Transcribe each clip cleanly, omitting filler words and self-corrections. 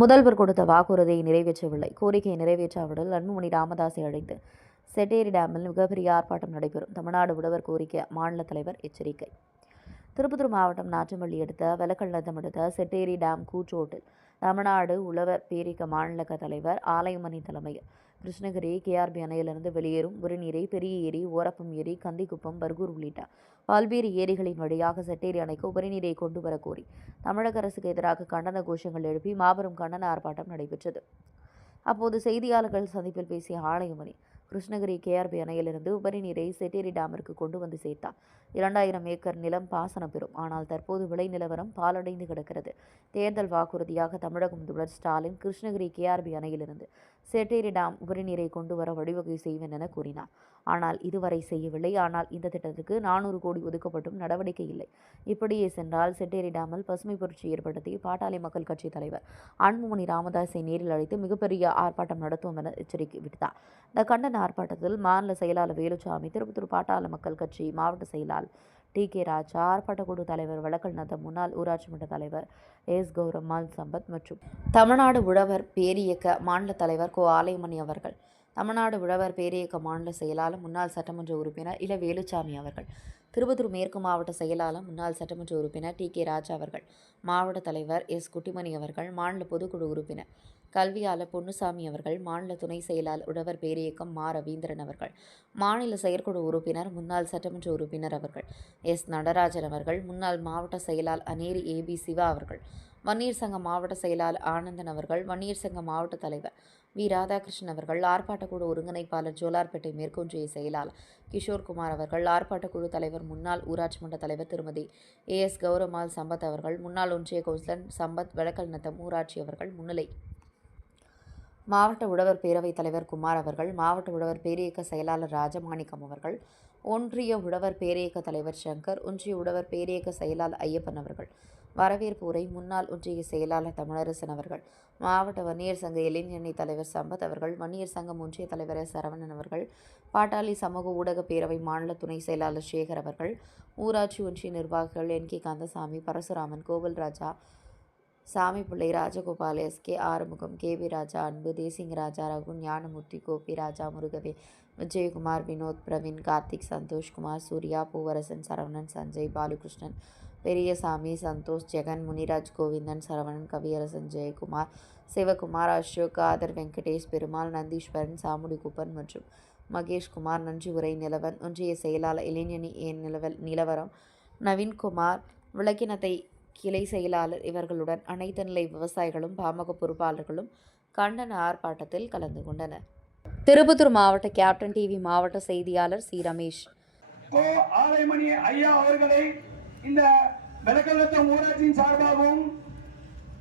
முதல்வர் கொடுத்த வாக்குறுதியை நிறைவேற்றவில்லை. கோரிக்கையை நிறைவேற்றாவிடில் அன்புமணி ராமதாஸை அழைத்து செட்டேரி டேமில் மிகப்பெரிய ஆர்ப்பாட்டம் நடைபெறும். தமிழ்நாடு உழவர் கோரிக்கை மாநில தலைவர் எச்சரிக்கை. திருப்பத்தூர் மாவட்டம் நாற்றம்பள்ளி அடுத்த வெலக்கள்ளத்தம் அடுத்த செட்டேரி டேம் கூற்றோட்டில் தமிழ்நாடு உழவர் பேரிக்க மாநில தலைவர் ஆலயமணி தலைமையில் கிருஷ்ணகிரி கேஆர்பி அணையிலிருந்து வெளியேறும் உரிநீரை பெரிய ஏரி, ஓரப்பம் ஏரி, கந்திக்குப்பம், பர்கூர் உள்ளிட்ட பல்வேறு ஏரிகளின் வழியாக செட்டேரி அணைக்கு உபரிநீரை கொண்டு வர கோரி தமிழக அரசுக்கு எதிராக கண்டன கோஷங்கள் எழுப்பி மாபெரும் கண்டன ஆர்ப்பாட்டம் நடைபெற்றது. அப்போது செய்தியாளர்கள் சந்திப்பில் பேசிய ஆலயமணி, கிருஷ்ணகிரி கேஆர்பி அணையிலிருந்து உபரி நீரை செட்டேரி டேமிற்கு கொண்டு வந்து சேர்த்தார். 2000 ஏக்கர் நிலம் பாசனம் பெறும். ஆனால் தற்போது விளை நிலவரம் பாலடைந்து கிடக்கிறது. தேர்தல் வாக்குறுதியாக தமிழக முதல்வர் ஸ்டாலின் கிருஷ்ணகிரி கேஆர்பி அணையிலிருந்து செட்டேரி டேம் உபரிநீரை கொண்டு வர வழிவகை செய்வேன் என கூறினார். ஆனால் இதுவரை செய்யவில்லை. ஆனால் இந்த திட்டத்திற்கு 400 கோடி ஒதுக்கப்பட்டும் நடவடிக்கை இல்லை. இப்படியே சென்றால் செட்டேரி டேமில் பசுமை புரட்சி ஏற்படுத்தி பாட்டாளி மக்கள் கட்சி தலைவர் அன்புமணி ராமதாஸை நேரில் அழைத்து மிகப்பெரிய ஆர்ப்பாட்டம் நடத்துவோம் என எச்சரிக்கை விடுத்தார். இந்த கண்டன ஆர்ப்பாட்டத்தில் மாநில செயலாளர் வேலுச்சாமி, திருப்பத்தூர் பாட்டாளி மக்கள் கட்சி மாவட்ட செயலாளர் டி.கே. ராஜா, ஆர்ப்பாட்டக்குழு தலைவர் வழக்கல்நத்தம் முன்னாள் ஊராட்சி மன்ற தலைவர் எஸ். கௌரம்மாள் சம்பத் மற்றும் தமிழ்நாடு உழவர் பேரியக்க மாநில தலைவர் கோ. ஆலயமணி அவர்கள், தமிழ்நாடு உழவர் பேரியக்க மாநில செயலாளர் முன்னாள் சட்டமன்ற உறுப்பினர் இல வேலுச்சாமி அவர்கள், திருப்பத்தூர் மேற்கு மாவட்ட செயலாளர் முன்னாள் சட்டமன்ற உறுப்பினர் டி.கே. ராஜா அவர்கள், மாவட்ட தலைவர் எஸ். குட்டிமணி அவர்கள், மாநில பொதுக்குழு உறுப்பினர் கல்வியாளர் பொன்னுசாமி அவர்கள், மாநில துணை செயலாளர் உழவர் பேரியக்கம் மா. ரவீந்திரன் அவர்கள், மாநில செயற்குழு உறுப்பினர் முன்னாள் சட்டமன்ற உறுப்பினர் அவர்கள் எஸ். நடராஜன் அவர்கள், முன்னாள் மாவட்ட செயலாளர் அனேரி ஏ.பி. சிவா அவர்கள், வன்னியர் சங்க மாவட்ட செயலாளர் ஆனந்தன் அவர்கள், வன்னியர் சங்க மாவட்ட தலைவர் வி. ராதாகிருஷ்ணன் அவர்கள், ஆர்ப்பாட்டக்குழு ஒருங்கிணைப்பாளர் ஜோலார்பேட்டை மேற்கொன்றிய செயலாளர் கிஷோர்குமார் அவர்கள், ஆர்ப்பாட்டக்குழு தலைவர் முன்னாள் ஊராட்சி மன்ற தலைவர் திருமதி எஸ். கௌரம்மாள் சம்பத் அவர்கள், முன்னாள் ஒன்றிய கவுன்சிலர் சம்பத் வழக்கல்நத்தம் ஊராட்சி அவர்கள் முன்னிலை, மாவட்ட உழவர் பேரவைத் தலைவர் குமார் அவர்கள், மாவட்ட உழவர் பேரியக்க செயலாளர் ராஜமாணிக்கம் அவர்கள், ஒன்றிய உழவர் பேரியக்க தலைவர் சங்கர், ஒன்றிய உழவர் பேரியக்க செயலாளர் ஐயப்பன் அவர்கள், வரவேற்பு உரை முன்னாள் ஒன்றிய செயலாளர் தமிழரசன் அவர்கள், மாவட்ட வன்னியர் சங்க இளைஞரணி தலைவர் சம்பத் அவர்கள், வன்னியர் சங்கம் ஒன்றிய தலைவர் சரவணன் அவர்கள், பாட்டாளி சமூக ஊடக பேரவை மாநில துணை செயலாளர் சேகர் அவர்கள், ஊராட்சி ஒன்றிய நிர்வாகிகள் NK. Kandasamy, Parasuraman, கோவில்ராஜா, Samipillai, Rajagopal, SK. Arumugam, KV. ராஜா, அன்பு, தேசிங்கராஜா, ரகு, ஞானமூர்த்தி, கோபி ராஜா, முருகவே, விஜயகுமார், வினோத், பிரவீன், கார்த்திக், சந்தோஷ்குமார், சூர்யா, பூவரசன், சரவணன், சஞ்சய், பாலுகிருஷ்ணன், பெரியசாமி, சந்தோஷ், ஜெகன், முனிராஜ், கோவிந்தன், சரவணன், கவியரசன், ஜெயக்குமார், சிவகுமார், அசோக், ஆதர், வெங்கடேஷ், பெருமாள், நந்தீஸ்வரன், சாமுடிக்குப்பன் மற்றும் மகேஷ்குமார் நன்றி உரை நிலவன், ஒன்றிய செயலாளர் இளைஞனி நிலவரம் நவீன்குமார், விளக்கினத்தை கிளை செயலாளர் இவர்களுடன் அனைத்து நிலை விவசாயிகளும் பாமக பொறுப்பாளர்களும் கண்டன ஆர்ப்பாட்டத்தில் கலந்து கொண்டனர். திருப்பத்தூர் மாவட்ட கேப்டன் டிவி மாவட்ட செய்தியாளர் சி. ரமேஷ். ஆலயமணி ஐயா அவர்களை இந்த வெலக்கல்லத்தம் ஊராட்சியின் சார்பாகவும்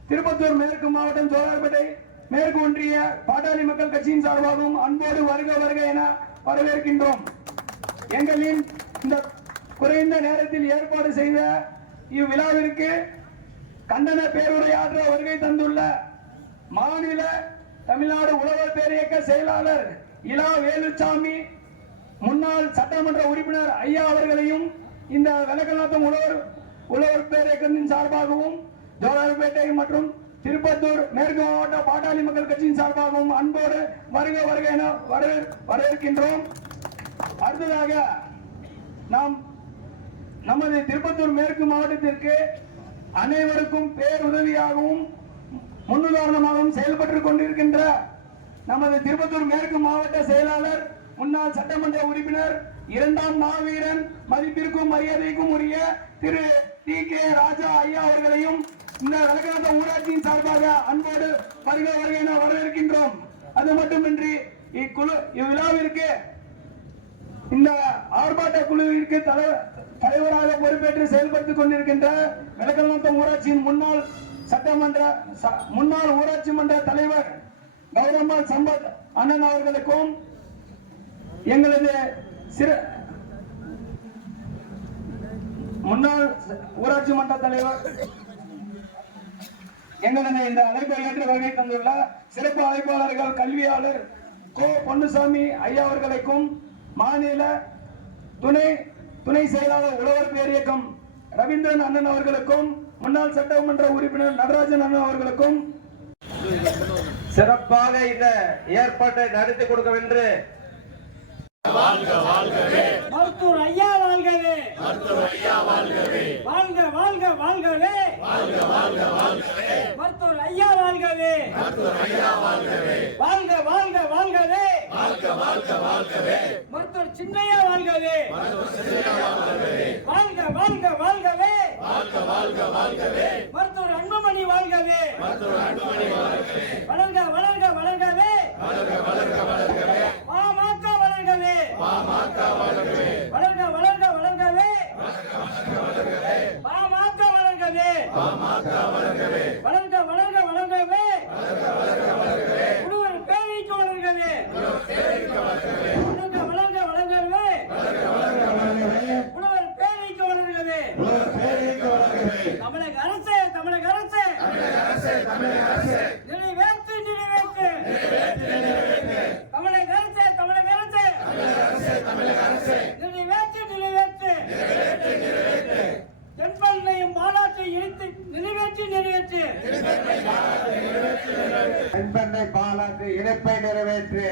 திருப்பத்தூர் மேற்கு மாவட்டம் ஜோலார்பேட்டை மேற்கு ஒன்றிய பாட்டாளி மக்கள் கட்சியின் சார்பாகவும் அன்போடு வருக வருக என வரவேற்கின்றோம். எங்களின் இந்த குறைந்த நேரத்தில் ஏற்பாடு செய்த இவ்விழாவிற்கு கண்டன பேருரையாற்ற வருகை தந்துள்ள மாநில தமிழ்நாடு உழவர் பேரியக்க செயலாளர் இலா வேலுச்சாமி, முன்னாள் சட்டமன்ற உறுப்பினர் ஐயா அவர்களையும் இந்த வெலக்கல்லத்தம் உழவர் பேரியக்கத்தின் சார்பாகவும் ஜோலார்பேட்டை மற்றும் திருப்பத்தூர் மேற்கு மாவட்ட பாட்டாளி மக்கள் கட்சியின் சார்பாகவும் அன்போடு வருக வருக என வரவேற்கின்றோம். அடுத்ததாக நாம் நமது திருப்பத்தூர் மேற்கு மாவட்டத்திற்கு அனைவருக்கும் பேருதவியாகவும் முன்னுதாரணமாகவும் செயல்பட்டுக் கொண்டிருக்கின்ற நமது திருப்பத்தூர் மேற்கு மாவட்ட செயலாளர் முன்னாள் சட்டமன்ற உறுப்பினர் 2ஆம் மாவீரன் மதிப்பிற்கும் மரியாதைக்கும் உரிய திரு டி.கே. ராஜா ஐயா அவர்களையும் இந்த வெலக்கல்லத்தம் ஊராட்சியின் சார்பாக அன்போடு வருக வருக என வரவேற்கின்றோம். அது மட்டுமின்றி இவ்விழாவிற்கு இந்த ஆர்ப்பாட்ட குழுவிற்கு தலைவராக பொறுப்பேற்று செயல்படுத்திக் கொண்டிருக்கின்ற வெலக்கல்லத்தம் ஊராட்சியின் முன்னாள் ஊராட்சி மன்ற தலைவர் கௌரம்மாள் சம்பத் அண்ணன் அவர்களுக்கும் எங்களது முன்னாள் ஊராட்சி மன்ற தலைவர் எங்களது இந்த அழைப்பை ஏற்று வருகை தந்துள்ள சிறப்பு அழைப்பாளர்கள் கல்வியாளர் கோ. பொன்னுசாமி ஐயா அவர்களுக்கும், மாநில துணை செயலாளர் உழவர் பேரியக்கம் ரவீந்திரன் அண்ணன் அவர்களுக்கும், முன்னாள் சட்டமன்ற உறுப்பினர் நடராஜன் அண்ணன் அவர்களுக்கும், சிறப்பாக இந்த ஏற்பாட்டை நடத்தி கொடுக்கும் என்று மருத்துவர் ஐயா வாழ்கவே, வாழ்க வாழ்க வாழ்கவே, மருத்துவர் ஐயா வாழ்கவே, வாழ்க வாழ்க வாழ்கவே, மருத்துவர் சின்னையா வாழ்கவே, வாழ்க வாழ்க வாழ்கவே, மருத்துவர் அன்புமணி வாழ்கவே, வளர்க வளர்க வளர்கவே, பாமக வளர்கவே, வளர்க வளர்க வளர்கவே, பாமக வளர்கவே, வளர்க வளர்க வளர்கவே, உழவர் பேரீக்கு வளர்கவே, வளர்க வளர்க வளர்கவே, உழவர் பேரீக்கு வளர்கவே, தமிழக அரசே, தமிழக அரசே, நிறைவேற்று நிறைவேற்று, தமிழக அரசே, தமிழக அரசே, நிறைவேற்று நிறைவேற்று, தென்பண்ணையும் மாநாட்டை இணைத்து நிறைவேற்றி நிறைவேற்று, தென்பண்ணை பாலாற்று இணைப்பை நிறைவேற்று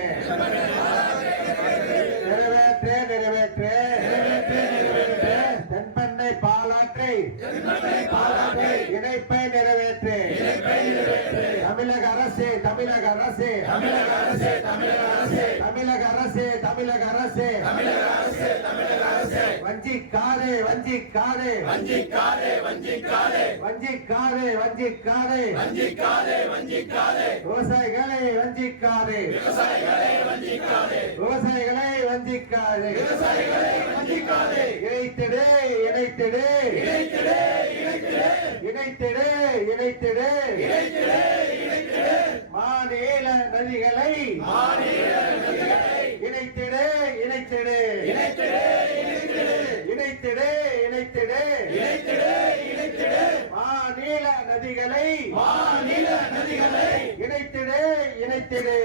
நிறைவேற்று நிறைவேற்று தென்பண்ணை பாலாற்றை இணைப்பை நிறைவேற்று தமிழக அரசு தமிழக அரசு தமிழக அரசு தமிழக அரசு வஞ்சிக்காதே வஞ்சிக்காதே வஞ்சிக்காதே விவசாயிகளை வஞ்சிக்காதே விவசாயிகளை வஞ்சிக்காதே இணைத்திடு இணைத்திடு இணைத்திடு இணைத்திடு மாநில நதிகளை இணைத்திடு இணைத்திடு இணைத்திடு இணைத்திடு மாநில நதிகளை இணைத்திடு இணைத்திடு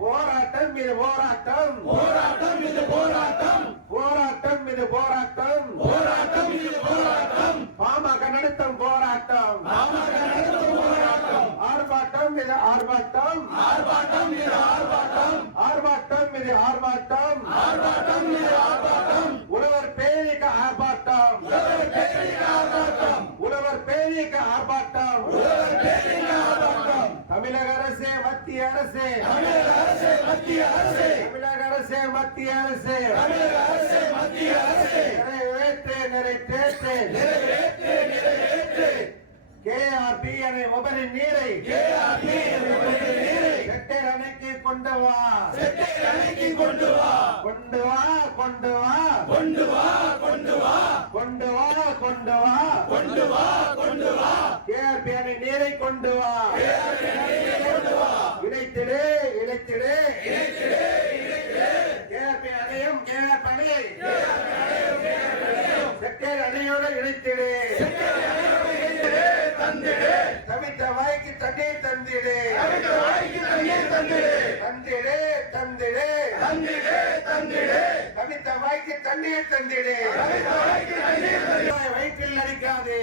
போராட்டம் இது போராட்டம் போராட்டம் இது போராட்டம் போராட்டம் இது போராட்டம் போராட்டம் இது போராட்டம் பாமக நடத்தும் போராட்டம் ஆர்ப்பாட்டம் இது ஆர்ப்பாட்டம் ஆர்ப்பாட்டம் இது ஆர்ப்பாட்டம் ஆர்ப்பாட்டம் இது ஆர்ப்பாட்டம் ஆர்ப்பாட்டம் இது ஆர்ப்பாட்டம் உழவர் பேரிக்க ஆர்ப்பாட்டம் உழவர் பேரிக்க ஆர்ப்பாட்டம் உழவர் பேரிக்க ஆர்ப்பாட்டம் உழவர் பேரிக்க ஆர்ப்பாட்டம் தமிழக அரசே மத்திய அரசே தமிழக அரசே மத்திய அரசே தமிழக அரசே மத்திய அரசே தமிழக அரசே மத்திய அரசே நிறைவேற்று நிறைவேற்று நிறைவேற்று நிறைவேற்று கேஆர்பி அணை உபரின் நீரை செட்டர் அணைக்கு கொண்டு வா செட்டர் அணைக்கு கொண்டு வா கொண்டு வா கொண்டு வா கொண்டு வா கொண்டு வா கொண்டு வா கொண்டு வா கொண்டு வா கொண்டு வா கேஆர்பி அணை நீரை கொண்டு வா இணைத்திடு இணைத்திடு இணைத்திடு கேஆர்பி அணையும் கேஆர்பி அணையை செட்டர் அணையோடு இணைத்திடு தவித்த வாய்க்கு தண்ணீர் தந்திடு தந்திடு தந்திடு தந்திடு தவித்த வாய்க்கு தண்ணீர் தந்திடு வயிற்றில் அடிக்காதே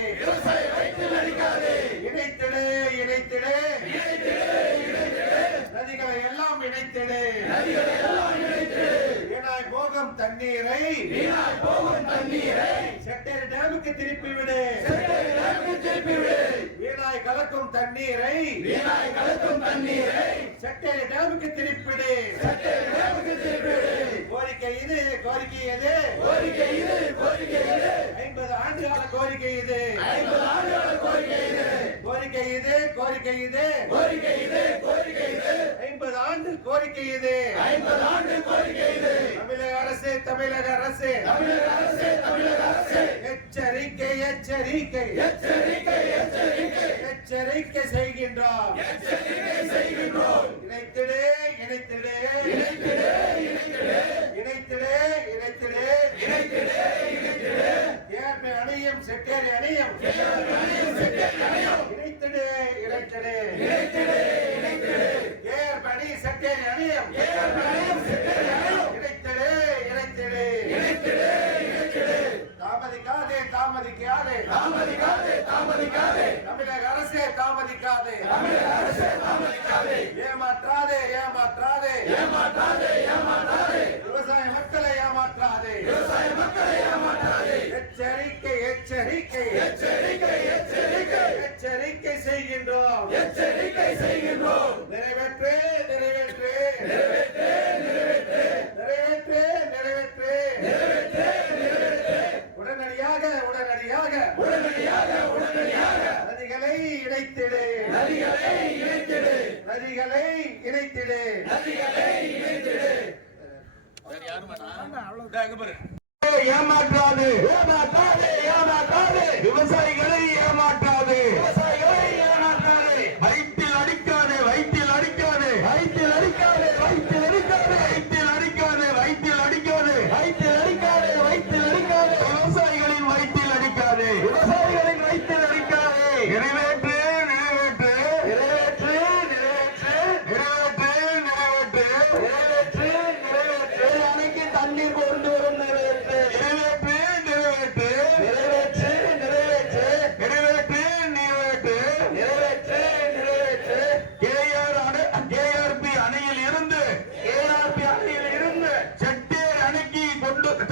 இணைத்திடு இணைத்திடு நதிகளை எல்லாம் இணைத்திடு வீணாய் போகும் தண்ணீரை செட்டேரி டேமுக்கு திருப்பி விடு வீணாய் கலக்கும் தண்ணீரை செட்டேரி டேமுக்கு திருப்பிடு கோரிக்கை இது கோரிக்கை எது 50 ஆண்டுகால கோரிக்கை இது கோரிக்கை இது கோரிக்கை இது 50 ஆண்டு கோரிக்கை இது தமிழக அரசு தமிழக அரசு எச்சரிக்கை எச்சரிக்கை எச்சரிக்கை செய்கின்றோம் இணைத்திடு இணைத்திடு இணைத்திடு இணைத்திடு கேஆர்பி அணையும் செட்டேரி அணையும் இணைத்திடு இணைத்திடு கேஆர்பி அணை செட்டேரி அணையும் இணைத்திடு இணைத்திடு தாமதிக்காதே தாமதிக்காதே தமிழக அரசே தாமதிக்காதே நதிகளை இணைத்திடு. ஏமாற்றாது ஏமாற்றாது ஏமாற்றாது விவசாயிகளை ஏமாற்றாது விவசாயிகளை ஏமாற்றாது. வயிற்றில் அடிக்காது வயிற்றில் அடிக்காது வயிற்றில் அடிக்காது வயிற்றில் அடிக்காது வயிற்றில் அடிக்காது வயிற்றில் அடிக்காது வயிற்றில் அடிக்காது வயிற்றில் அடிக்காது விவசாயிகளின் வயிற்றில் அடிக்காது விவசாயிகளின் வயிற்றில் அடிக்காது. நிறைவேற்று நிறைவேற்று நிறைவேற்று நிறைவேற்று நிறைவேற்று நிறைவேற்று நிறைவேற்று நிறைவேற்று அணைக்கு தண்ணீர் கொண்டு வரும் நிறைவேற்று நிறைவேற்று நிறைவேற்று நிறைவேற்று நிறைவேற்று நிறைவேற்று நிறைவேற்று நிறைவேற்று நிறைவேற்று. கேஆர்பி அணையில் இருந்து செட்டேரி அணைக்கு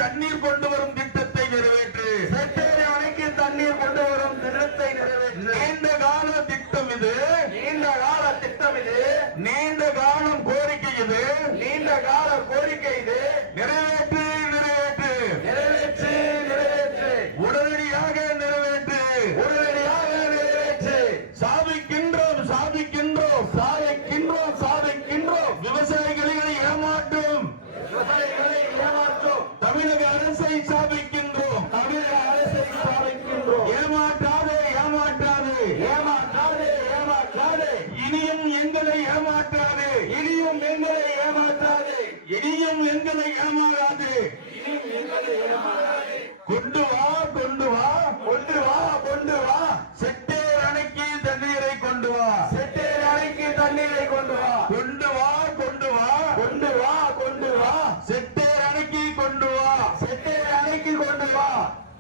தண்ணீர் கொண்டு வரும் திட்டத்தை நிறைவேற்று. செட்டேரி அணைக்கு தண்ணீர் கொண்டு வரும் திட்டத்தை நிறைவேற்று. நீண்ட கால திட்டம் இது நீண்ட கால திட்டம் இது நீண்ட காலம் கோரிக்கை இது நீண்ட கால கோரிக்கை இது. நிறைவேற்று நிறைவேற்று நிறைவேற்று நிறைவேற்று உடனடியாக நிறைவேற்று உடனடியாக நிறைவேற்று. சாதிக்கின்றோம் சாதிக்கின்றோம் சாதிக்கின்றோம் சாதிக்கின்றோம் விவசாயிகளை ஏமாற்றும் விவசாயிகளை ஏமாற்றும் தமிழக அரசை சாதிக்கின்றோம் தமிழக அரசை சாதிக்கின்றோம். ஏமாற்றாதே ஏமாற்றாதே ஏமாற்றாதே ஏமாற்றாதே இனியும் எங்களை ஏமாற்றாதே இனியும் எங்களை ஏமாற்றாதே இனியும் எங்களை ஏமாறாது இனியும் எங்களை ஏமாறாது. கொண்டு வா கொண்டு வா கொண்டு வா கொண்டு வா செட்டேர் அணைக்கு தண்ணீரை கொண்டு வா செட்டேர் அணைக்கு தண்ணீரை கொண்டு வா கொண்டு வா கொண்டு வா கொண்டு வா கொண்டு வா செட்டேர் அணைக்கு கொண்டு வா செட்டேர் அணைக்கு கொண்டு வா.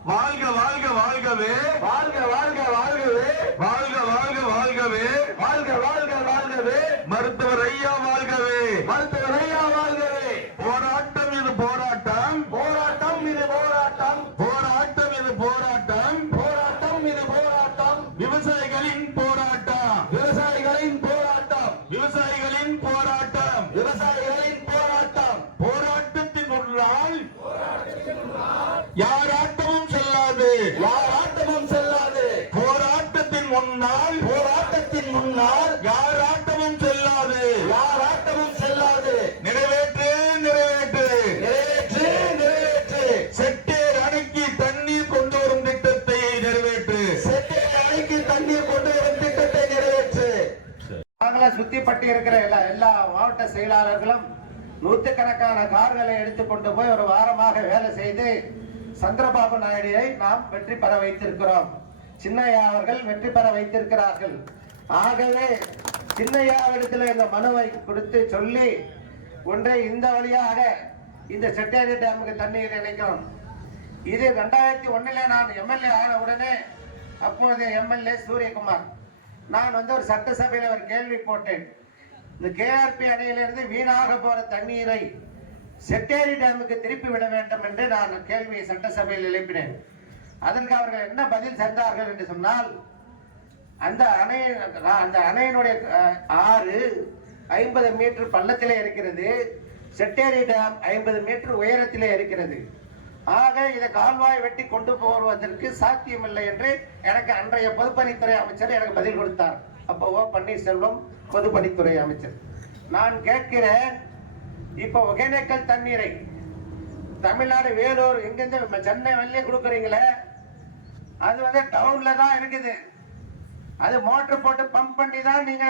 வாழ்க வாழ்க வாழ்கவே வாழ்க வாழ்க வாழ்கவே வாழ்க வாழ்க வாழ்கவே வாழ்க வாழ்க வாழ்கவே மருத்துவர் ஐயா வாழ்கவே மருத்துவர் ஐயா வாழ்கவே. போராட்டம் இது போராட்டம் போராட்டம் இது போராட்டம் போராட்டம் இது போராட்டம் போராட்டம் இது போராட்டம் விவசாயிகளின் போராட்டம் விவசாயிகளின் போராட்டம் விவசாயிகளின் போராட்டம் விவசாயிகளின் போராட்டம். போராட்டத்தின் முன்னால் யாராட்டமும் செல்லாது யாராட்டமும் செல்லாது. போராட்டத்தின் முன்னால் போராட்டத்தின் முன்னால் யாராட்டமும் செல்லாது யாராட்டமும் செல்லாது. நிறைவேற்று நிறைவேற்று நிறைவேற்று நிறைவேற்று செட்டேர் அணைக்கு தண்ணீர் கொண்டு வரும் திட்டத்தை நிறைவேற்று செட்டேர் அணைக்கு தண்ணீர் கொண்டு வரும் திட்டத்தை நிறைவேற்று. நாங்கள சுத்திப்பட்டு இருக்கிற எல்லா மாவட்ட செயலாளர்களும் நூற்றுக்கணக்கான கார்களை எடுத்துக்கொண்டு போய் ஒரு வாரமாக வேலை செய்து சந்திரபாபு நாயுடுவை நாம் வெற்றி பெற வைத்திருக்கிறோம். சின்னையா அவர்கள் வெற்றி பெற வைத்திருக்கிறார்கள். ஆகவே சின்னையாவிடத்தில் இந்த மனுவை கொடுத்து சொல்லி ஒன்றை இந்த வழியாக இந்த செட்டேரி டேமுக்கு தண்ணீர் இணைக்கணும். இது 2001 நான் எம்எல்ஏ ஆன உடனே அப்போதைய எம்எல்ஏ சூரியகுமார் நான் ஒரு சட்டசபையில் ஒரு கேள்வி போட்டேன். இந்த கேஆர்பி அணையிலிருந்து வீணாக போற தண்ணீரை செட்டேரி டேமுக்கு திருப்பி விட வேண்டும் என்று நான் கேள்வியை சட்டசபையில் எழுப்பினேன். அதற்கு அவர்கள் என்ன பதில் சென்றார்கள் என்று சொன்னால், அந்த அணையினுடைய ஆறு 50 மீட்டர் பள்ளத்திலே இருக்கிறது, செட்டேரி டேம் 50 மீட்டர் உயரத்திலே இருக்கிறது. ஆக இதை கால்வாய் வெட்டி கொண்டு போவதற்கு சாத்தியமில்லை என்று எனக்கு அன்றைய பொதுப்பணித்துறை அமைச்சர் எனக்கு பதில் கொடுத்தார். அப்போ ஓ பன்னீர்செல்வம் பொதுப்பணித்துறை அமைச்சர். நான் கேட்கிறேன், இப்போ ஒகேனக்கல் தண்ணீரை தமிழ்நாடு வேலூர் எங்கிருந்து சென்னை வெளியே கொடுக்குறீங்களே, அது டவுன்ல தான் இருக்குது. அது மோட்டர் போட்டு பம்ப் பண்ணி தான் நீங்க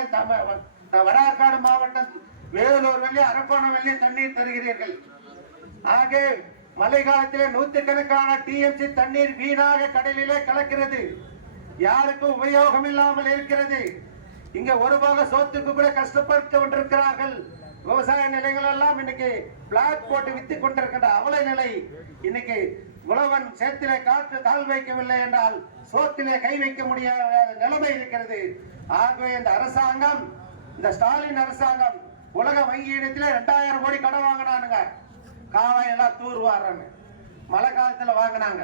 வடார்காடு மாவட்டம் வேலூர் வெளியே அரக்கோணம் வெளியே தண்ணீர் தருகிறீர்கள். ஆக மழை காலத்திலே 100கணக்கான டிஎம்சி தண்ணீர் வீணாக கடலிலே கலக்கிறது. யாருக்கும் உபயோகம் இல்லாமல் இருக்கிறது. இங்க ஒரு பாக சோத்துக்கு கூட கஷ்டப்பட்டு கொண்டிருக்கிறார்கள். விவசாய நிலைகள் எல்லாம் இன்னைக்கு பிளாக் போட்டு வித்து கொண்டிருக்கின்ற அவல நிலை. இன்னைக்கு உழவன் சேத்திலே கால் வைக்கவில்லை என்றால் சோத்திலே கை வைக்க முடியாத நிலைமை இருக்கிறது. ஆகவே இந்த அரசாங்கம், இந்த ஸ்டாலின் அரசாங்கம் உலக வங்கியிடத்திலே 2000 கோடி கடன் வாங்கினானுங்க. காவாயெல்லாம் தூர்வாடுறேன்னு மழை காலத்துல வாங்கினாங்க.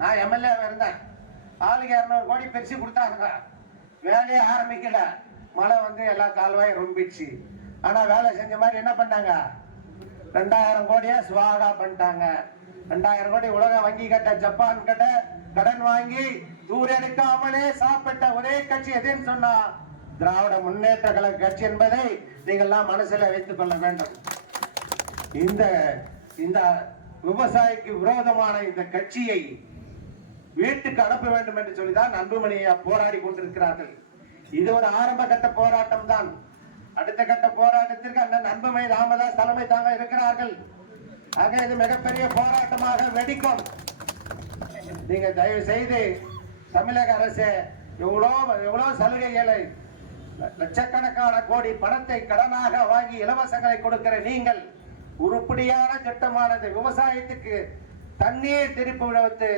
நான் எம்எல்ஏ இருந்தேன். ஆளுக்கு 200 கோடி பெருசு கொடுத்தாங்க. வேலையே ஆரம்பிக்கல. மழை எல்லா கால்வாயும் ரொம்பிடுச்சு. ஆனா வேலை செஞ்ச மாதிரி என்ன பண்ணாங்க, 2000 கோடியா சுவாகா பண்ணிட்டாங்க. 2000 கோடி உலக வங்கி கிட்ட ஜப்பான் கிட்ட கடன் வாங்கி தூர் எடுக்காமலே சாப்பிட்ட ஒரே கட்சி எதுன்னு சொன்னா திராவிட முன்னேற்ற கழக கட்சி என்பதை நீங்கள்லாம் மனசுல வைத்துக் கொள்ள வேண்டும். இந்த விவசாயிக்கு விரோதமான இந்த கட்சியை வீட்டுக்கு அனுப்ப வேண்டும் என்று சொல்லிதான் அன்புமணியை போராடி கொண்டிருக்கிறார்கள். இது ஒரு ஆரம்ப கட்ட போராட்டம் தான். அடுத்த கட்ட போராட்டத்திற்கு அண்ணன் அன்புமணி ராமதாஸ் தலைமை தாங்க இருக்கிறார்கள். ஆக இது மிகப்பெரிய போராட்டமாக வெடிக்கும். நீங்க தயவு செய்து தமிழக அரசு எவ்வளவு சலுகைகளை லட்சக்கணக்கான கோடி பணத்தை கடனாக வாங்கி இலவசங்களை கொடுக்கிற நீங்கள் உருப்படியான திட்டமானது விவசாயத்துக்கு தண்ணீர் திருப்பி விடுவித்து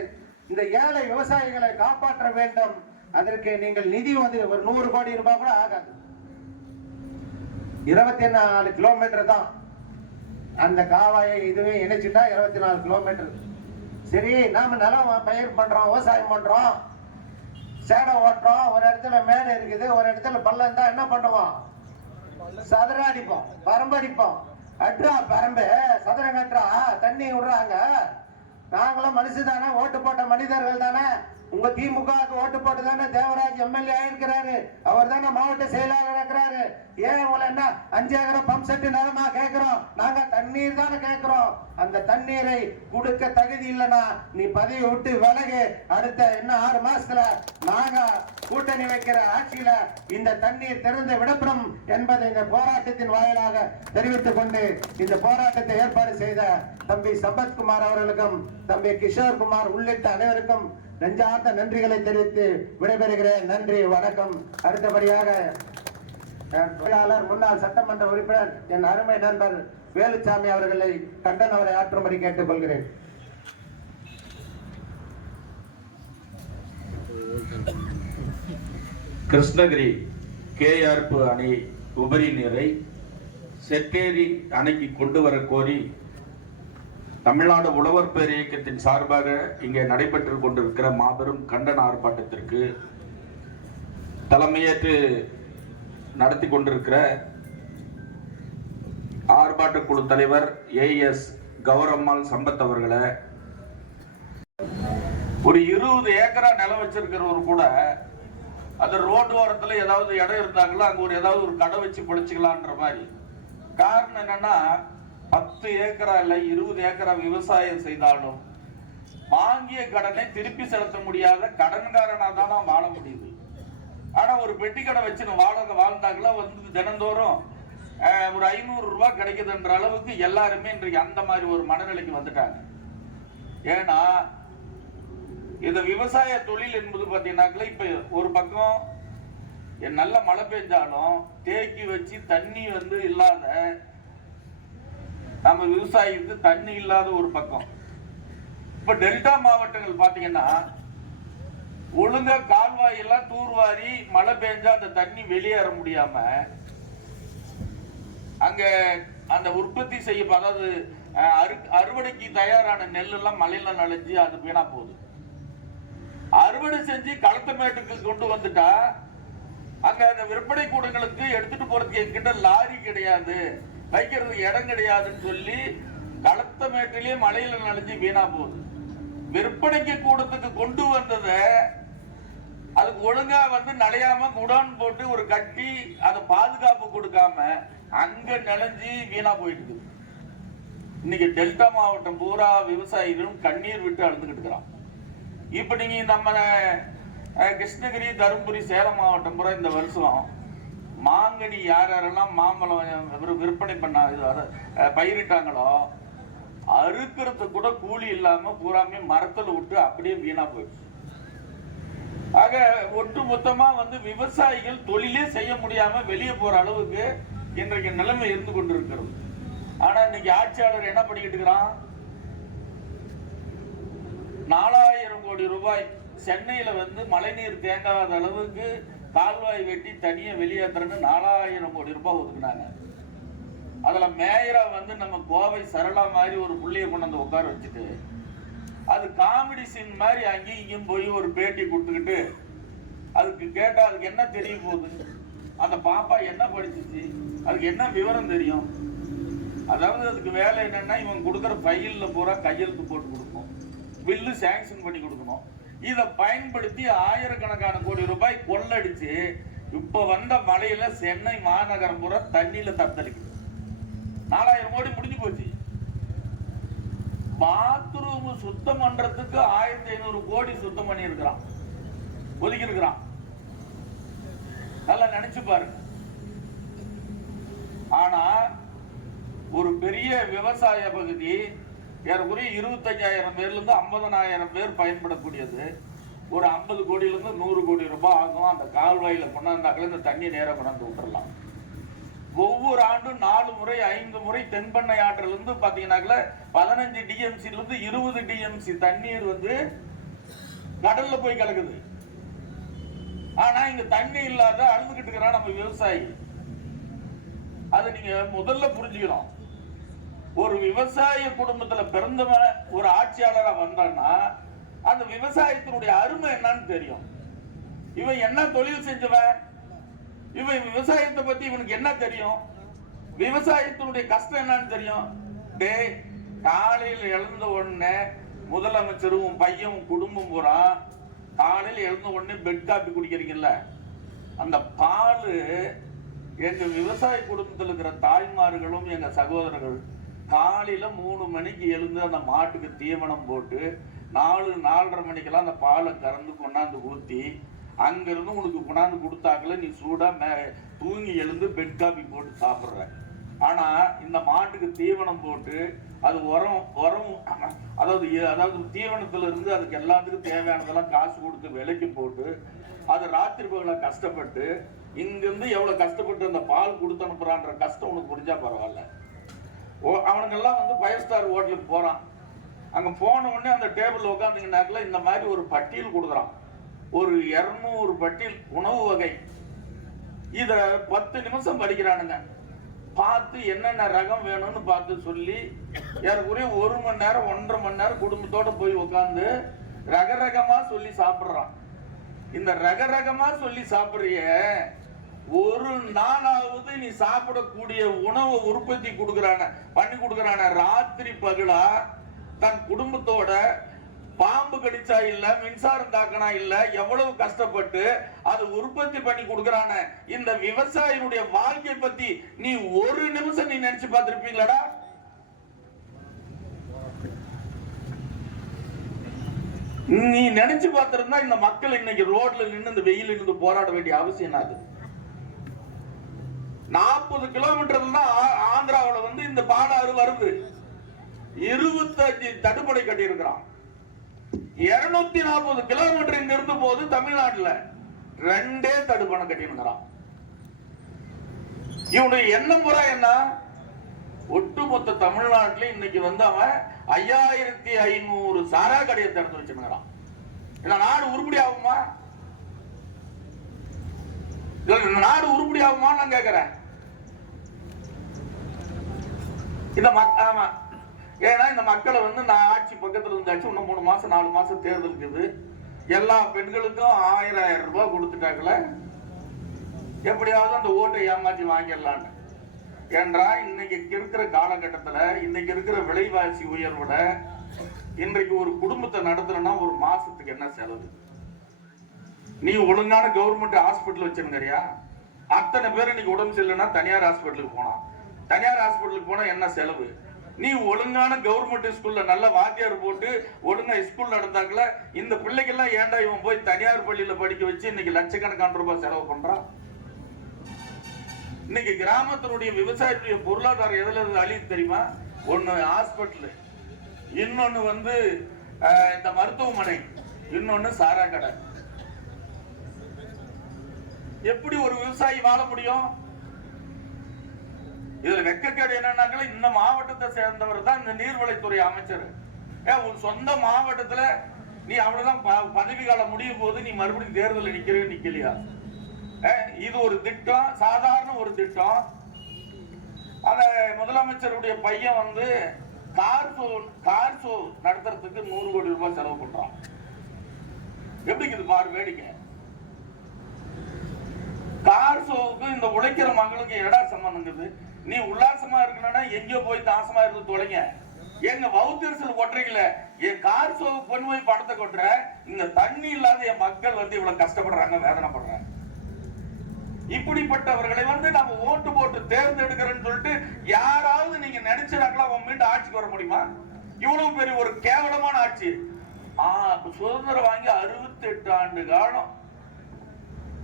இந்த ஏழை விவசாயிகளை காப்பாற்ற வேண்டும். அதற்கு நீங்கள் நிதி வந்து ஒரு 100 கோடி ரூபாய் கூட ஆகாது. 24 கிலோமீட்டர் தான் அந்த காவாயை இதுவே இணைச்சுட்டா 24 கிலோமீட்டர். சரி, நாம நிலம் பயிர் பண்றோம், விவசாயம் பண்றோம், சேடை ஓட்டுறோம், ஒரு இடத்துல மேடு இருக்குது, ஒரு இடத்துல பள்ளம் இருந்தா என்ன பண்ணுவோம்? சதுர அடிப்போம், பரம்பு அடிப்போம். அட்ரா பரம்பு சதுரம் கட்டுறா, தண்ணி விடுறாங்க. நாங்களும் மனுஷு தானே, ஓட்டு போட்ட மனிதர்கள் தானே. உங்க திமுகவுக்கு ஓட்டு போட்டு தானே தேவராஜ் எம்எல்ஏ ஆயிருக்கிறாரு. அவர் தானே மாவட்ட செயலாளர் இருக்கிறாரு. ஏன் உங்களை என்ன 5 ஏக்கர் பம்ப் செட்டு நிலமா கேட்கிறோம்? நாங்க தண்ணீர் தானே கேட்கிறோம். அந்த தண்ணீரை கொடுக்க தகுதி இல்லைன்னா நீ பதவி விட்டு விலகு. அடுத்த இன்னும் 6 மாசத்துல நாங்க கூட்டணி வைக்கிற ஆட்சியில இந்த தண்ணீர் திறந்து விடப்படும் என்பதை இந்த போராட்டத்தின் வாயிலாக தெரிவித்துக் கொண்டு இந்த போராட்டத்தை ஏற்பாடு செய்த தம்பி சம்பத்குமார் அவர்களுக்கும் தம்பி கிஷோர் குமார் உள்ளிட்ட அனைவருக்கும் நெஞ்சார்ந்த நன்றிகளை தெரிவித்து விடைபெறுகிறேன். நன்றி, வணக்கம். அடுத்தபடியாக முன்னாள் சட்டமன்ற உறுப்பினர் என் அருமை நண்பர் வேலுச்சாமி அவர்களை கண்டன உரை ஆற்றும்படி கேட்டுக் கொள்கிறேன். கிருஷ்ணகிரி கேஆர்பு அணை உபரி நீரை செட்டேரி அணைக்கு கொண்டு வர கோரி தமிழ்நாடு உழவர் பேர் இயக்கத்தின் சார்பாக இங்கே நடைபெற்று கொண்டிருக்கிற மாபெரும் கண்டன ஆர்ப்பாட்டத்திற்கு தலைமையேற்று நடத்தி கொண்டிருக்கிற ஆர்ப்பாட்ட குழு தலைவர் ஏஎஸ் கௌரம்மாள் சம்பத் அவர்களை, ஒரு 20 ஏக்கரா நிலம் வச்சிருக்கிறவர் கூட அந்த ரோடு ஓரத்துல ஏதாவது இடம் இருந்தாங்களோ அங்க ஏதாவது ஒரு கடை வச்சு பொழிச்சுக்கலான்ற மாதிரி. காரணம் என்னன்னா 10 ஏக்கரா இல்ல 20 ஏக்கரா விவசாயம் செய்தாலும் வாங்கிய கடனை திருப்பி செலுத்த முடியாத கடன்காரனா தான் வாழ முடியுது. ஆனா ஒரு பெட்டி கடை வச்சு வாழ்ந்தாங்களா வந்து தினந்தோறும் ஒரு 500 ரூபாய் கிடைக்குதுன்ற அளவுக்கு எல்லாருமே இன்றைக்கு அந்த மாதிரி ஒரு மனநிலைக்கு வந்துட்டாங்க. ஏன்னா இந்த விவசாய தொழில் என்பது பாத்தீங்கன்னாக்கல இப்ப ஒரு பக்கம் நல்ல மழை பெஞ்சாலும் தேக்கி வச்சு தண்ணி வந்து இல்லாத நம்ம விவசாயிக்கு தண்ணி இல்லாத ஒரு பக்கம். இப்ப டெல்டா மாவட்டங்கள் பாத்தீங்கன்னா ஒழுங்கா கால்வாய் எல்லாம் தூர்வாரி மழை பெஞ்சா அந்த தண்ணி வெளியேற முடியாம அங்க அந்த உற்பத்தி செய்ய, அதாவது அறுவடைக்கு தயாரான நெல் எல்லாம் மழையில நனைஞ்சு அது வீணா போகுது. அறுவடை செஞ்சு களத்தமேட்டுக்கு கொண்டு வந்துட்டா அங்க அந்த விற்பனை கூடங்களுக்கு எடுத்துட்டு போறதுக்கு என்கிட்ட லாரி கிடையாது, வைக்கிறதுக்கு இடம் கிடையாதுன்னு சொல்லி களத்தமேட்டிலே மழையில நனைஞ்சு வீணா போகுது. விற்பனைக்கு கூடத்துக்கு கொண்டு வந்ததை அதுக்கு ஒழுங்கா வந்து நனையாம குடான் போட்டு ஒரு கட்டி அதை பாதுகாப்பு கொடுக்காம அங்க நினைஞ்சு வீணா போயிட்டு. இன்னைக்கு டெல்டா மாவட்டம் பூரா விவசாயிகளும் கண்ணீர் விட்டு அழுதுகிட்டு இருக்கிறான். இப்ப நீங்க நம்ம கிருஷ்ணகிரி, தருமபுரி, சேலம் மாவட்டம் பூரா இந்த வருஷம் மாங்கனி யாரெல்லாம் மாம்பழம் விற்பனை பண்ண பயிரிட்டாங்களோ அறுக்கிறது கூட கூலி இல்லாம பூராமே மரத்துல விட்டு அப்படியே வீணா போயிடுச்சு. ஆக ஒட்டு மொத்தமா வந்து விவசாயிகள் தொழிலே செய்ய முடியாம வெளியே போற அளவுக்கு இன்றைக்கு நிலைமை இருந்து கொண்டிருக்கிறது. ஆனா இன்னைக்கு ஆட்சியாளர் என்ன பண்ணிக்கிட்டு இருக்கிறான்? 4000 கோடி ரூபாய் சென்னையில வந்து மழைநீர் தேங்காத அளவுக்கு கால்வாய் வெட்டி தனியா வெளியேற்றுறன்னு 4000 கோடி ரூபாய் ஒதுக்குனாங்க. அதுல மேயரா வந்து நம்ம கோவை சரளா மாதிரி ஒரு புள்ளைய கொண்டு வந்து உட்கார வச்சுட்டு அது காமெடி சீன் மாதிரி அங்கேயும் இங்கேயும் போய் ஒரு பேட்டி கொடுத்துக்கிட்டு அதுக்கு கேட்டா அதுக்கு என்ன தெரிய போகுது, அந்த பாப்பா என்ன படிச்சிச்சு, அதுக்கு என்ன விவரம் தெரியும்? அதாவது அதுக்கு வேலை என்னன்னா இவன் கொடுக்குற ஃபைல்ல பூரா கையெழுத்து போட்டு கொடுக்கும், பில்லு சாங்ஷன் பண்ணி கொடுக்கணும். இதை பயன்படுத்தி ஆயிரக்கணக்கான கோடி ரூபாய் கொள்ளடிச்சு இப்ப வந்த மழையில சென்னை மாநகரம் பூரா தண்ணியில தத்தளிக்குது. 4000 கோடி முடிஞ்சு போச்சு. பாத்ரூம் சுத்தம் பண்றதுக்கு 1500 கோடி சுத்தம் பண்ணி இருக்கிறான், ஒதுக்கி இருக்கிறான். நல்லா நினைச்சு பாருங்க. ஆனா ஒரு பெரிய விவசாய பகுதி ஏறக்குறைய 25,000 பேர்ல இருந்து 50,000 பேர் பயன்படக்கூடியது. ஒரு 50 கோடியில இருந்து 100 கோடி ரூபாய் ஆகும். அந்த கால்வாயில கொண்டாந்தாக்கள இந்த தண்ணி நேரம் கொண்டாந்து விட்டுறலாம். ஒவ்வொரு ஆண்டும் 4 முறை 5 முறை தென்பண்ணை ஆற்றில இருந்து பாத்தீங்கன்னாக்கல 15 டிஎம்சில இருந்து 20 டிஎம்சி தண்ணீர் வந்து கடல்ல போய் கலக்குது. ஆனா இங்க தண்ணி இல்லாத அழுதுகிட்டு இருக்கிறான் நம்ம விவசாயி. அதை நீங்க முதல்ல புரிஞ்சுக்கணும். ஒரு விவசாய குடும்பத்துல பிறந்தவன் ஒரு ஆட்சியாளரா வந்தான்னா அந்த விவசாயத்தினுடைய அருமை என்னன்னு தெரியும். இவன் என்ன தொழில் செஞ்சவன், இவன் விவசாயத்தை பத்தி இவனுக்கு என்ன தெரியும், விவசாயத்தினுடைய கஷ்டம் என்னன்னு தெரியும். டே காலையில் எழுந்த உடனே முதலமைச்சரும் பையன் குடும்பம் பூரா காலையில் எழுந்த உடனே பெட் காப்பி குடிக்கிறீங்கல்ல, அந்த பால் எங்க விவசாய குடும்பத்தில் இருக்கிற தாய்மார்களும் எங்க சகோதரர்கள் காலையில 3 மணிக்கு எழுந்து அந்த மாட்டுக்கு தீவனம் போட்டு 4-4:30 மணிக்கெல்லாம் அந்த பாலை கறந்து கொண்டாந்து ஊத்தி அங்கிருந்து உனக்கு கொண்டாந்து கொடுத்தாக்கல நீ சூடா தூங்கி எழுந்து பெட் காப்பி போட்டு சாப்பிடுற. ஆனா இந்த மாட்டுக்கு தீவனம் போட்டு அது உரம் அதாவது தீவனத்துல இருந்து அதுக்கு எல்லாத்துக்கும் தேவையானதெல்லாம் காசு கொடுத்து விலைக்கு போட்டு அது ராத்திரி பகல கஷ்டப்பட்டு இங்கிருந்து எவ்வளவு கஷ்டப்பட்டு அந்த பால் கொடுத்து அனுப்புறான்ற கஷ்டம் உனக்கு புரிஞ்சா பரவாயில்ல. அவனுங்கெல்லாம் வந்து 5 ஸ்டார் ஹோட்டலுக்கு போறான். அங்க போன உடனே அந்த டேபிள் உட்காந்துங்கனாக்கல இந்த மாதிரி ஒரு பட்டியல் கொடுக்குறான். ஒரு 200 பட்டியல் உணவு வகை. இத 10 நிமிஷம் படிக்கிறானுங்க. பார்த்து என்னென்ன ரகம் வேணும்னு பார்த்து சொல்லி ஏறக்குறைய 1 மணி நேரம் 1.5 மணி நேரம் குடும்பத்தோட போய் உட்காந்து ரகரகமா சொல்லி சாப்பிடுறான். இந்த ரகரகமா சொல்லி சாப்பிடுறிய ஒரு நாளாவது நீ சாப்பிடக்கூடிய உணவை உற்பத்தி பண்ணி கொடுக்கறான ராத்திரி பகலா தன் குடும்பத்தோட பாம்பு கடிச்சா இல்ல, மின்சாரம் தாக்கனா இல்ல, எவ்வளவு கஷ்டப்பட்டு அது உற்பத்தி பண்ணி கொடுக்கறான இந்த விவசாயினுடைய வாழ்க்கை பத்தி நீ ஒரு நிமிஷம் நீ நினைச்சு பார்த்திருப்பீங்களா? நீ நினைச்சு பார்த்திருந்தா இந்த மக்கள் இன்னைக்கு ரோட்ல நின்று இந்த வெயில நின்று போராட வேண்டிய அவசியம் அது. 40 கிலோமீட்டர் தான் ஆந்திராவில் வந்து இந்த பாலாறு வருது. 25 தடுப்பணை கட்டி இருக்கிறான். 240 கிலோமீட்டர் இங்க இருந்து போது தமிழ்நாட்டுல 2 தடுப்பணை கட்டி இருக்கிறான். இவனுடைய எண்ணம் முறை என்ன? ஒட்டுமொத்த தமிழ்நாட்டில இன்னைக்கு வந்து அவன் 5500 சாரா கடையை திறந்து வச்சிருக்கிறான். நாடு உருப்படி ஆகுமா? நாடு உருப்படி ஆகுமா நான் கேட்கிறேன். ஏன்னா இந்த மக்களை வந்து நான் ஆட்சி பக்கத்துல இருந்தாச்சு. இன்னும் 3 மாசம் 4 மாசம் தேர்தல் இருக்குது. எல்லா பெண்களுக்கும் 1000 ரூபாய் கொடுத்துட்டாக்கல எப்படியாவது அந்த ஓட்டை ஏமாற்றி வாங்கிடலான்னு. ஏன்றா இன்னைக்கு இருக்கிற காலகட்டத்துல இன்னைக்கு இருக்கிற விலைவாசி உயர்வுல இன்றைக்கு ஒரு குடும்பத்தை நடத்தணும்னா ஒரு மாசத்துக்கு என்ன செலவு? நீ ஒழுங்கான கவர்மெண்ட் ஹாஸ்பிட்டல் வச்சிருக்கிறியா? அத்தனை பேர் இன்னைக்கு உடம்பு சரியில்லைன்னா தனியார் ஹாஸ்பிட்டலுக்கு போனான். தனியார் ஹாஸ்பிட்டலுக்கு போனா என்ன செலவு? நீ ஒழுங்கான கவர்மெண்ட் ஸ்கூல்ல நல்ல வாத்தியார் போட்டு ஒழுங்கா ஸ்கூல் நடந்தாங்கள இந்த பிள்ளைக்கெல்லாம் ஏன்டா இவன் போய் தனியார் பள்ளியில படிக்க வச்சு இன்னைக்கு லட்சக்கணக்கான ரூபாய் செலவு பண்றான்? இன்னைக்கு கிராமத்தினுடைய விவசாயத்துடைய பொருளாதாரம் எதுல அழியுது தெரியுமா? ஒண்ணு ஹாஸ்பிட்டல், இன்னொன்னு வந்து இந்த மருத்துவமனை, இன்னொன்னு சாரா கடை. எப்படி ஒரு விவசாயி வாழ முடியும்? இதுல வெக்கக்கேடு என்னன்னாக்கல இந்த மாவட்டத்தை சேர்ந்தவர் தான் இந்த நீர்வளத்துறை அமைச்சர். உன் சொந்த மாவட்டத்துல நீ அவ்வளவுதான் பதவி காலம் முடியும் போது நீ மறுபடியும் தேர்தலில் நிக்கலையா? இது ஒரு திட்டம், சாதாரண ஒரு திட்டம். அந்த முதலமைச்சருடைய பையன் வந்து கார் ஷோ நடத்துறதுக்கு 100 கோடி ரூபாய் செலவு பண்றான். எப்படி இது பாரு வேடிக்கை. கார் ஷோவுக்கு இந்த உழைக்கிற மக்களுக்கு எடா சம்பந்தம்? நீ உல்லாசமா இருக்கணும்னா எங்கேயோ போய் தாசமா இருந்து தொலைங்க. எங்க வவுத்தரிசல் கொட்டுறீங்கள, என் கார் ஷோவுக்கு கொண்டு போய் படத்தை கொட்டுற. இங்க தண்ணி இல்லாத என் மக்கள் வந்து இவ்வளவு கஷ்டப்படுறாங்க, வேதனைப்படுறாங்க. இப்படிப்பட்டவர்களை நம்ம ஓட்டு போட்டு தேர்ந்தெடுக்கிறேன்னு சொல்லிட்டு யாராவது நீங்க நினைச்சாங்களா அவன் மீண்டும் ஆட்சிக்கு வர முடியுமா? இவ்வளவு பெரிய ஒரு கேவலமான ஆட்சி. சுதந்திரம் வாங்கி 68 ஆண்டு காலம்.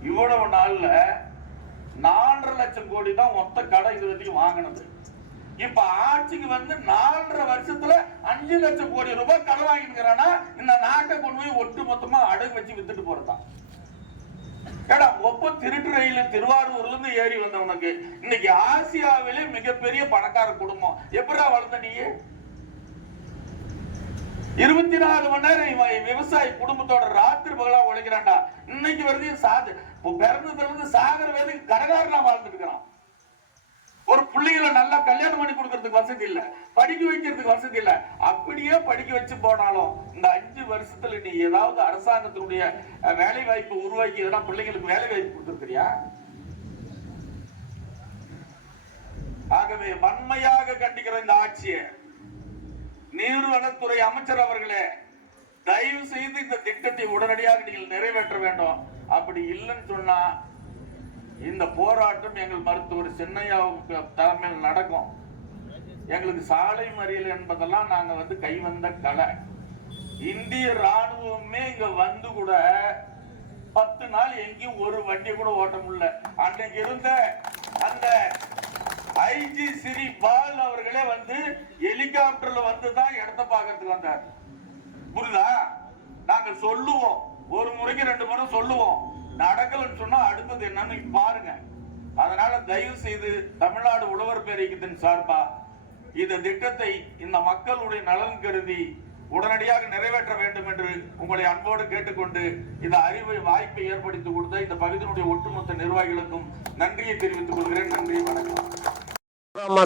இவ்வளவு நாள்ல 4.5 லட்சம் கோடி தான் மொத்த கடை இது வரைக்கும் வாங்கினது. இப்ப ஆட்சிக்கு 4.5 வருஷத்துல 5 லட்சம் கோடி ரூபாய் கடன் வாங்கிக்கிறானா இந்த நாட்டை கொண்டு போய் ஒட்டு மொத்தமா அடகு வச்சு வித்துட்டு போறதான். ஏடா ஒப்ப திருட்டு ரயில் திருவாரூர்ல இருந்து ஏறி வந்தவனுக்கு இன்னைக்கு ஆசியாவிலே மிகப்பெரிய பணக்கார குடும்பம். எப்படா வளர்ந்த நீ? 24 மணி நேரம் விவசாய குடும்பத்தோட ராத்திரி பகலா உழைக்கிறான்டா. இன்னைக்கு வரைக்கும் பிறந்ததுல இருந்து சாகர வேலைக்கு கடகாரனா வாழ்ந்துட்டு இருக்கிறான். ஒரு பிள்ளைகளை நல்லா கல்யாணம் பண்ணி கொடுக்கறதுக்கு வசதி இல்ல, படிக்க வைக்கிறதுக்கு வசதி இல்ல. அப்படியே படிக்க வச்சு போனாலும் இந்த 5 வருஷத்துல நீ ஏதாவது அரசாங்கத்தினுடைய வேலை வாய்ப்பு உருவாக்கி எதனா பிள்ளைங்களுக்கு வேலை வாய்ப்பு கொடுத்திருக்கிறியா? ஆகவே வன்மையாக கண்டிக்கிற இந்த ஆட்சியை நீர்வளத்துறை அமைச்சர் அவர்களே, தயவு செய்து இந்த திட்டத்தை உடனடியாக நீங்கள் நிறைவேற்ற வேண்டும். அப்படி இல்லைன்னு சொன்னா இந்த போராட்டம் எங்கள் மருத்துவர் சின்னையாவுக்கு தலைமையில் நடக்கும். எங்களுக்கு சாலை மறியல் என்பதெல்லாம் நாங்க கைவந்த கலை. இந்திய ராணுவமே இங்க கூட 10 நாள் எங்கேயும் ஒரு வண்டி கூட ஓட்ட முடியல. அன்னைக்கு இருந்த அந்த ஐஜி ஸ்ரீ பால் அவர்களே ஹெலிகாப்டர்ல தான் இடத்தை பார்க்கறதுக்கு வந்தார். புரியுதா? நாங்க சொல்லுவோம், ஒரு முறைக்கு 2 முறை சொல்லுவோம், நடக்கலன்னு சொன்னா அடுத்தது என்னன்னு பாருங்க. அதனால தயவு செய்து தமிழ்நாடு உழவர் பேரியக்கத்தின் சார்பா இந்த திட்டத்தை இந்த மக்களுடைய நலன் கருதி உடனடியாக நிறைவேற்ற வேண்டும் என்று உங்களை அன்போடு கேட்டுக்கொண்டு இந்த அறிவை வாய்ப்பை ஏற்படுத்தி கொடுத்த இந்த பகுதியினுடைய ஒட்டுமொத்த நிர்வாகிகளுக்கும் நன்றியை தெரிவித்துக் கொள்கிறேன். நன்றி, வணக்கம்.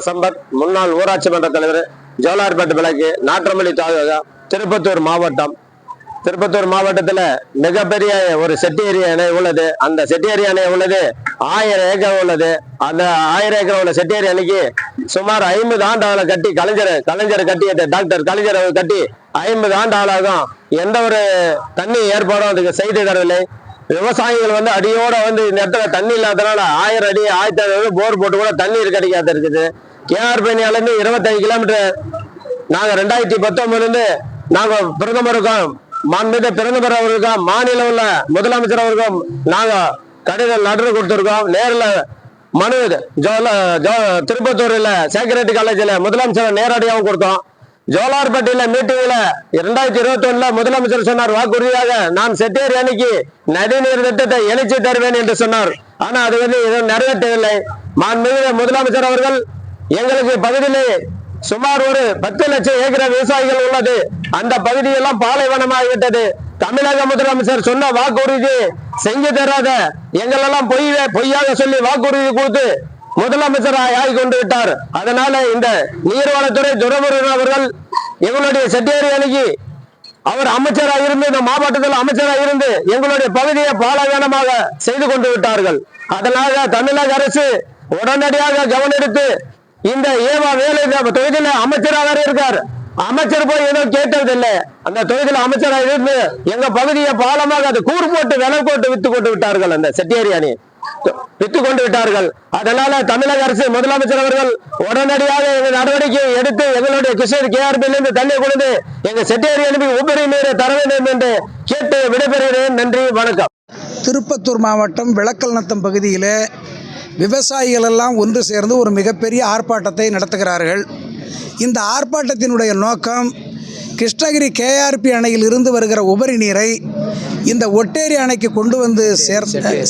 சம்பத், முன்னாள் ஊராட்சி மன்ற தலைவர், ஜோலார்பேட்டை விளக்கு, நாற்றமல்லி தாலுகா, திருப்பத்தூர் மாவட்டம். திருப்பத்தூர் மாவட்டத்தில் மிகப்பெரிய ஒரு செட்டியேரி அணை உள்ளது. அந்த செட்டியேரி அணை உள்ளது 1000 ஏக்கர் உள்ளது. அந்த 1000 ஏக்கர் உள்ள செட்டியேரி அணைக்கு சுமார் 50 ஆண்டு கட்டி கலைஞர் கட்டிய டாக்டர் கலைஞர் கட்டி 50 ஆண்டு ஆளாகும். எந்த ஒரு தண்ணி ஏற்பாடும் அதுக்கு செய்து தரவில்லை. விவசாயிகள் அடியோட இந்த இடத்துல தண்ணி இல்லாதனால 1000 அடி 1500 போர் போட்டு கூட தண்ணீர் கிடைக்காத இருக்குது. கேஆர்பேனியால இருந்து 25 கிலோமீட்டர் நாங்க 2019 நாங்க பிரதமருக்கும் மாண்புமிகு பிரதமர் அவர்களுக்கும் மாநில உள்ள முதலமைச்சர் அவருக்கும் நாங்க கடிதம் லெட்டர் கொடுத்திருக்கோம். நேரில் மனு திருப்பத்தூர்ல சேக்ரேட் காலேஜில் முதலமைச்சர் நேரடியாகவும் கொடுத்தோம். ஜோலார்பேட்டையில மீட்டிங்ல 2021 முதலமைச்சர் சொன்னார், வாக்குறுதியாக நான் செட்டேரி அணைக்கு நதிநீர் திட்டத்தை இணைச்சு தருவேன் என்று சொன்னார். ஆனா அது நிறைவேற்றவில்லை. மாண்புமிகு முதலமைச்சர் அவர்கள் எங்களுக்கு பகுதியிலே சுமார் ஒரு 10 லட்சம் ஏக்கர் விவசாயிகள் உள்ளது. அந்த பகுதியெல்லாம் பாலைவனமாகிவிட்டது. தமிழக முதலமைச்சர் சொன்ன வாக்குறுதி செஞ்சு தராத எங்களெல்லாம் பொய்யாக சொல்லி வாக்குறுதி கொடுத்து முதலமைச்சராக ஆகி கொண்டு விட்டார். அதனால இந்த நீர்வளத்துறை துரைமுருகன் அவர்கள் எங்களுடைய செட்டேரி அணைக்கு அவர் அமைச்சராக இருந்து இந்த மாவட்டத்தில் அமைச்சராக இருந்து எங்களுடைய பகுதியை பாலைவனமாக செய்து கொண்டு விட்டார்கள். அதனால தமிழக அரசு உடனடியாக கவனம் எடுத்து இந்த ஏவா வேலை தொகுதியில அமைச்சராக இருக்கார். அமைச்சர் போய் ஏதோ கேட்டதில்லை. அந்த தொகுதியில் அமைச்சராக இருந்து எங்க பகுதியை பாலமாக அது கூறு போட்டு விலை போட்டு வித்து கொண்டு விட்டார்கள். அந்த செட்டியேரி அணி வித்து கொண்டு விட்டார்கள். அதனால தமிழக அரசு முதலமைச்சர் அவர்கள் உடனடியாக எங்கள் நடவடிக்கை எடுத்து எங்களுடைய கிருஷ்ணகிரி கேஆர்பியிலிருந்து தண்ணி கொடுத்து எங்க செட்டியேரி அனுப்பி உபரி நீரை தர வேண்டும் என்று கேட்டு விடைபெறுகிறேன். நன்றி, வணக்கம். திருப்பத்தூர் மாவட்டம் விளக்கல்நத்தம் பகுதியில் விவசாயிகள் எல்லாம் ஒன்று சேர்ந்து ஒரு மிகப்பெரிய ஆர்ப்பாட்டத்தை நடத்துகிறார்கள். இந்த ஆர்ப்பாட்டத்தினுடைய நோக்கம் கிருஷ்ணகிரி கேஆர்பி அணையில் இருந்து வருகிற உபரி நீரை இந்த ஒட்டேரி அணைக்கு கொண்டு வந்து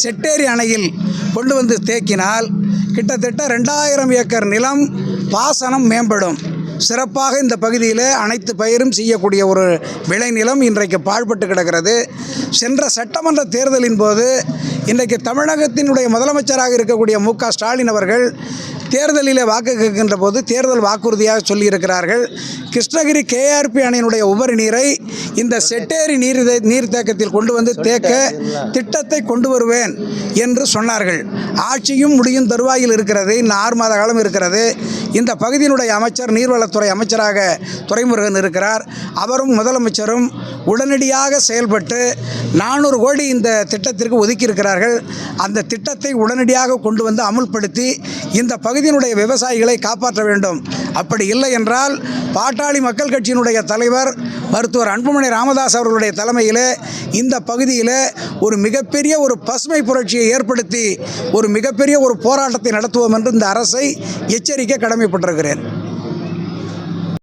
செட்டேரி அணையில் கொண்டு வந்து தேக்கினால் கிட்டத்தட்ட 2000 ஏக்கர் நிலம் பாசனம் மேம்படும். சிறப்பாக இந்த பகுதியில் அனைத்து பயிரும் செய்யக்கூடிய ஒரு விளைநிலம் இன்றைக்கு பாழ்பட்டு கிடக்கிறது. சென்ற சட்டமன்ற தேர்தலின் போது இன்றைக்கு தமிழகத்தினுடைய முதலமைச்சராக இருக்கக்கூடிய மு.க. ஸ்டாலின் அவர்கள் தேர்தலில் வாக்கு கேட்கின்ற போது தேர்தல் வாக்குறுதியாக சொல்லியிருக்கிறார்கள், கிருஷ்ணகிரி கேஆர்பி அணையினுடைய உபரி நீரை இந்த செட்டேரி நீர்த்தேக்கத்தில் கொண்டு வந்து தேக்க திட்டத்தை கொண்டு வருவேன் என்று சொன்னார்கள். ஆட்சியும் முடியும் தருவாயில் இருக்கிறது. இன்னும் 6 மாத காலம் இருக்கிறது. இந்த பகுதியினுடைய அமைச்சர் நீர்வளத்துறை அமைச்சராக துரைமுருகன் இருக்கிறார். அவரும் முதலமைச்சரும் உடனடியாக செயல்பட்டு 400 கோடி இந்த திட்டத்திற்கு ஒதுக்கியிருக்கிறார். இருக்கிறார்கள். அந்த திட்டத்தை உடனடியாக கொண்டு வந்து அமுல்படுத்தி இந்த பகுதியினுடைய விவசாயிகளை காப்பாற்ற வேண்டும். அப்படி இல்லை என்றால் பாட்டாளி மக்கள் கட்சியினுடைய தலைவர் மருத்துவர் அன்புமணி ராமதாஸ் அவர்களுடைய தலைமையில் இந்த பகுதியில் ஒரு மிகப்பெரிய ஒரு பசுமை புரட்சியை ஏற்படுத்தி ஒரு மிகப்பெரிய ஒரு போராட்டத்தை நடத்துவோம் என்று இந்த அரசை எச்சரிக்க கடமைப்பட்டிருக்கிறேன்.